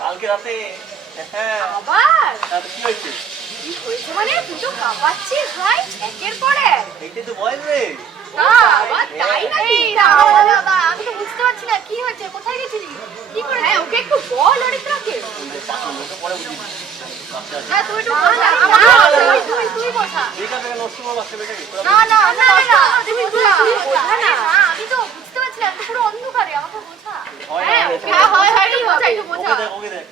কালকে রাতে আবার কি হয়েছে? কি হয়েছে মানে তুই তো কাঁপাচ্ছিস ভাই একের পর এক। এইটাই তো বল রে। তাই নাকি? আমি তো বুঝতে পারছি না কি হয়েছে, কোথায় গেছিলি, কি করে? হ্যাঁ ওকে একটু বল অরিত্রাকে। পরে বুঝি। না তুই একটু তুই বসা। এইটা থেকে নষ্ট হওয়া বাচ্চা বেটাকে। না তুমি বোঝা না। আমি তো বুঝতে পারছি না, পুরো অন্ধকারে, আমাকে বোঝা। হ্যাঁ একটু বোঝা। ওকে দেখ।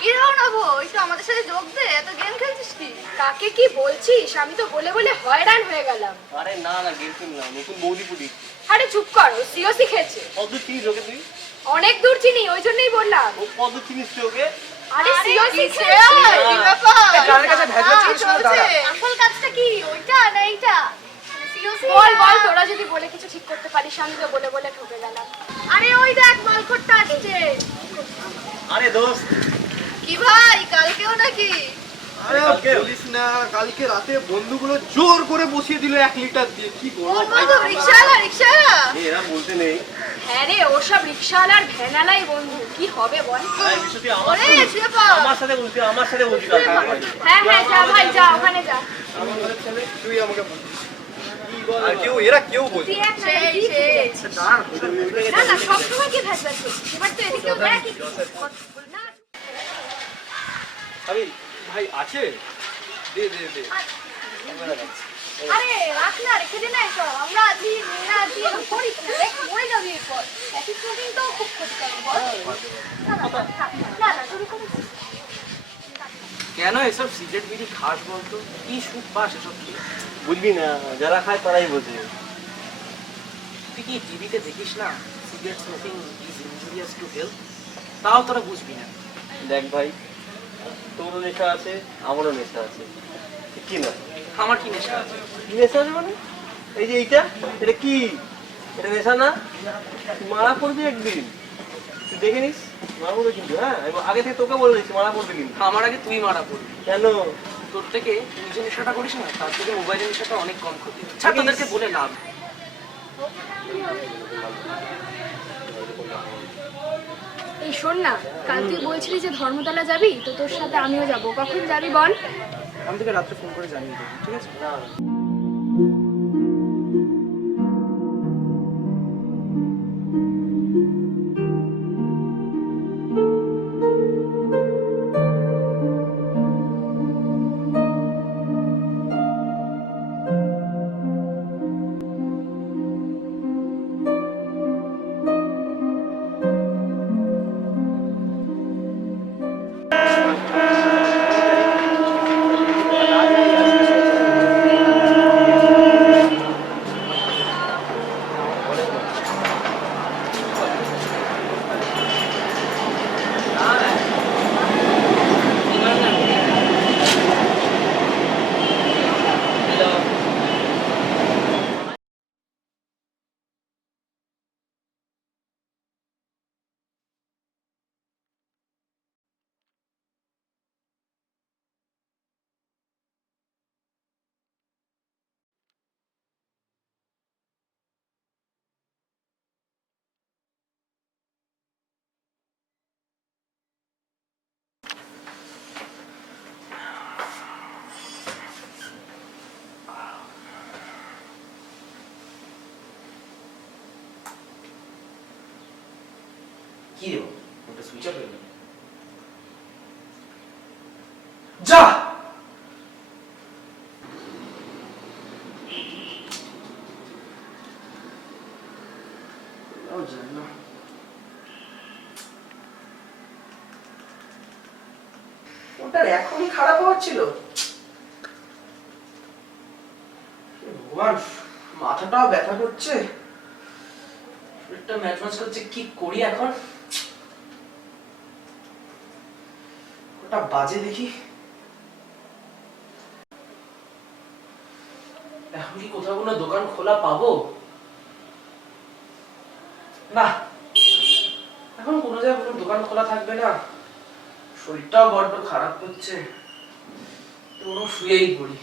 কি জানাবো, একটু আমাদের সাথে যোগ দে, এত গেম খেলছিস কি? কাকে কি বলছিস? আমি তো বলে বলে হয়রান হয়ে গেলাম। আরে না গেম কিনলাম, নতুন বৌদি পুটি। আরে চুপ কর, ও সিওসি খেয়েছে। কত চিনিস ওকে তুই? অনেক দূর চিনি, ওই জন্যই বললাম। ও কত চিনিস তুই ওকে? আরে সিওসি খেয়েছে। কি ব্যাপার? কার কাছে ভেজা চিনিস না দাঁড়া। আসল কাজটা কি, ওইটা না এইটা? সিওসি বল তোরা যদি বলে কিছু ঠিক করতে পারিস, আমি তো বলে বলে ঠকে গেলাম। আরে ওই দেখ মালখোরটা আসছে। আরে দোস্ত কি ভাই, কালকেও নাকি? আরে বলিস না, কালকে রাতে বন্ধুগুলো জোর করে বসিয়ে দিল 1 লিটার দিয়ে। কি বলবো? রিকশাওয়ালা। এরা বলতে নেই। হ্যাঁ রে, ওসব রিকশাওয়ালার ভ্যানালাই বন্ধু, কি হবে বল? এই বিষয়টি আমার সাথে বলছি হ্যাঁ যা ভাই যা, ওখানে যা। আমার ঘরের ছেলে, তুই আমাকে বলিস। আর এরা কেউ বলছে না সবসময় কি থাকবে, এবার তো এদিকে না। আরে ভাই আছে, দে আরে রাখ না, রেখে দে না, এসব আমরা আছি না আছি করিস না, দেখ মরে যাবি এরপর। অ্যাসিড স্মোকিং তো খুব ক্ষতিকারক বল। না শুরু করিস। কেন এসব সিগারেট বিড়ি খাস বলতো? কি সুখ পাস এসব খেয়ে? বুঝবি না, যারা খায় তারাই বোঝে। তুই কি টিভিতে দেখিস না cigarette smoking is injurious to health? তাও তোরা বুঝবি না। দেখ ভাই, তোরও নেশা আছে, আমারও নেশা আছে, কি না? আমার কি নেশা আছে? কি নেশা আছে মানে? এই যে এটা কি? এটা নেশা না? মারা পড়বি একদিন, তুই দেখে নিস। মারা পড়বে কিন্তু। হ্যাঁ, আগে থেকে তোকে বলে দিচ্ছি, মারা পড়বে কিন্তু। আমার আগে তুই মারা পড়বি। কেন? তোর থেকে তুই যে নেশাটা করিস না, তার থেকে মোবাইলের নেশাটা অনেক কম ক্ষতি। ছাড়, তোদেরকে বলে লাভ। এই শোন না, কাল তুই বলছিলি যে ধর্মতলা যাবি, তো তোর সাথে আমিও যাব। কখন যাবি বল? আমি তোকে রাত্রে ফোন করে জানিয়ে দেবো, ঠিক আছে? কি রে, ওটা সুইচ অফ হয়ে গেল। যা ওটার এখনই খারাপ হচ্ছিল। ভগবান, মাথাটাও ব্যথা করছে, শরীরটা ম্যাচ ম্যাচ করছে। কি করি এখন? ওটা বাজে দেখি। এখন কি কোথাও কোনো দোকান খোলা পাবো? না, এখন কোনো জায়গায় কোনো দোকান খোলা থাকবে না। শরীরটাও বড্ড খারাপ করছে, তো শুয়েই পড়ি।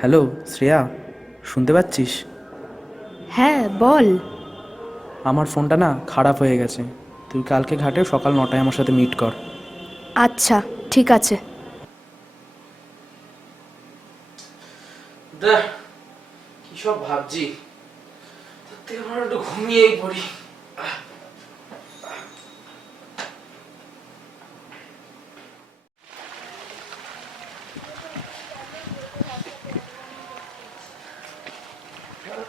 হ্যালো শ্রেয়া, শুনতে পাচ্ছিস? হ্যাঁ বল। আমার ফোনটা না খারাপ হয়ে গেছে। তুই কালকে ঘাটে সকাল 9টায় আমার সাথে মিট কর। আচ্ছা ঠিক আছে। দেখ কি সব ভাবছি, তার থেকে আমার একটু ঘুমিয়েই পড়ি।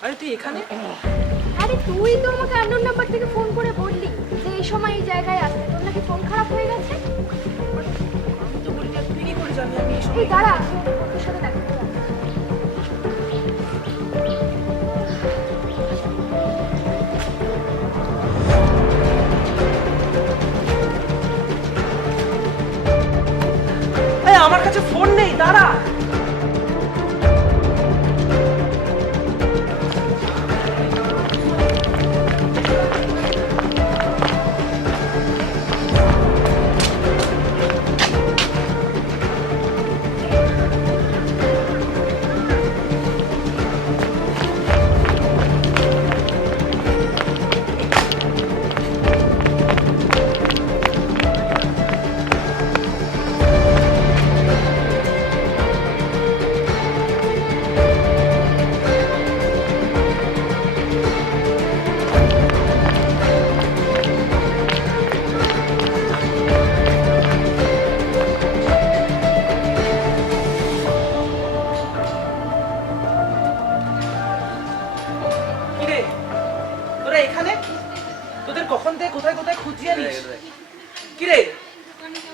আরে তুই এখানে? আরে তুই তো আমাকে আননোন নাম্বার থেকে ফোন করে বললি যে এই সময় এই জায়গায় আসতে, তোর নাকি ফোন খারাপ হয়ে গেছে। আমি তো বলি তুই কি করে জানি আমি এই এই সময়? দাঁড়া, তোর সাথে দেখা করতে হবে। এই আমার কাছে ফোন নেই, দাঁড়া। কিরে তোরা এখানে? তোদের কখন থেকে কোথায় কোথায় খুঁজছি জানিস? কিরে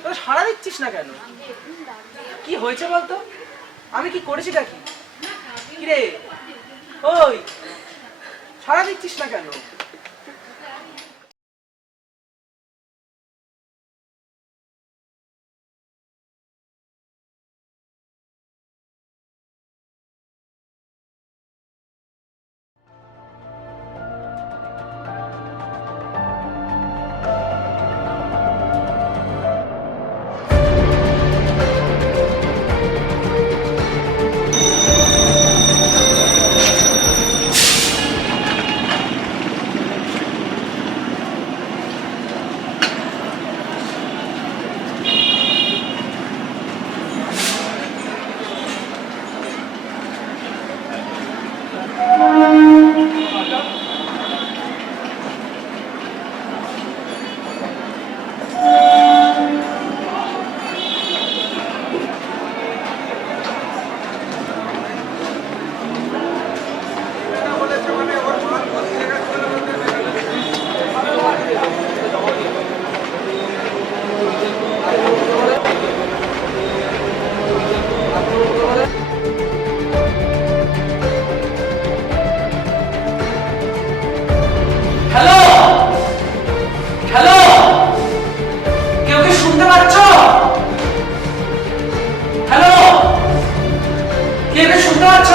তোরা সাড়া দিচ্ছিস না কেন? কি হয়েছে বলতো? আমি কি করেছি নাকি? কিরে ওই সাড়া দিচ্ছিস না কেন? হ্যালো হ্যালো, কেউ কি শুনতে পাচ্ছ? হ্যালো, কেউ কি শুনতে পাচ্ছ?